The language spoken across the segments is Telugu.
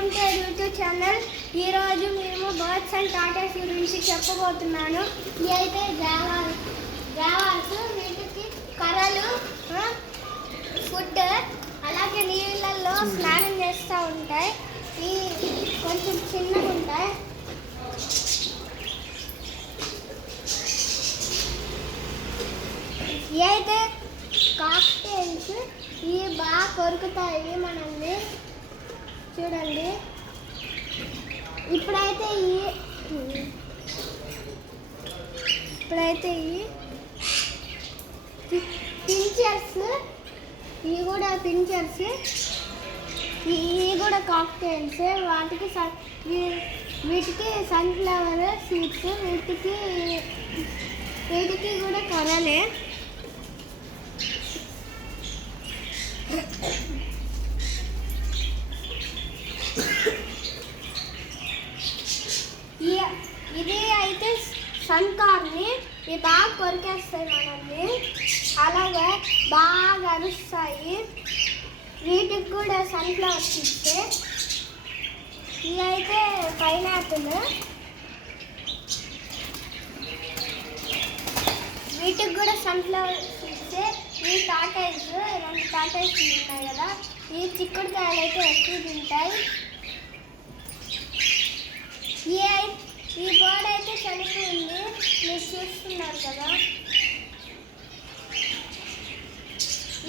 Welcome to YouTube channel. ఈరోజు మేము బర్డ్స్ అండ్ టాటాస్ గురించి చెప్పబోతున్నాను. ఇవి అయితే జావాస్, వీటికి కర్రలు, ఫుడ్, అలాగే నీళ్ళల్లో స్నానం చేస్తూ ఉంటాయి. ఇవి కొంచెం చిన్నగా ఉంటాయి. ఇవి అయితే కాక్టైల్స్. ఇవి బాగా కొరుకుతాయి మనల్ని. చూడండి, ఇప్పుడైతే పించర్స్, ఇవి కూడా పించర్స్, ఇవి కూడా కాక్టైల్స్. వీటికి సన్ఫ్లవర్ సీడ్స్, వీటికి కూడా కర్రలే. ఇది అయితే సన్కార్ని. ఇవి బాగా కొరికేస్తాయి మనల్ని, అలాగే బాగా అరుస్తాయి. వీటికి కూడా సన్ఫ్లవర్స్ ఇస్తే. ఇవి అయితే పైనాపిల్. వీటికి కూడా సన్ఫ్లవర్స్ ఇస్తే. ఈ టాటాయిస్, 2 టాటాయిస్ ఉన్నాయి కదా, ఈ చిక్కుడుకాయలు అయితే ఎక్కువ తింటాయి. ఈ బర్డ్ అయితే చనిపోయింది, మీరు చూస్తున్నారు కదా.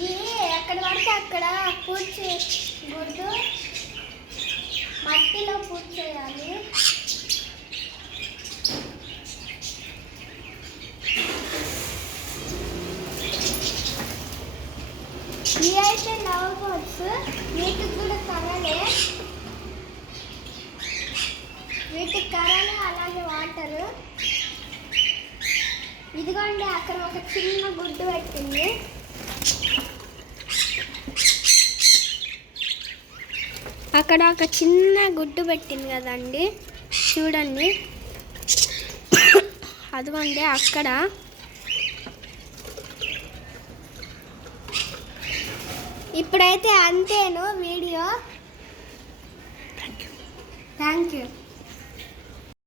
ఇది ఎక్కడ పడితే అక్కడ పూడ్చేయకూడదు, మట్టిలో పూడ్చేయాలి. ఇవి అయితే లవ్ బర్డ్స్. వీటికి కూడా కర్రలే. వీటికి కర్రలు, అలాగే వాటర్. ఇదిగోండి, అక్కడ ఒక చిన్న గుడ్డు పెట్టింది. అక్కడ ఒక చిన్న గుడ్డు పెట్టింది కదండి, చూడండి. అదిగోండి అక్కడ. ఇప్పుడైతే అంతేను వీడియో. Thank you.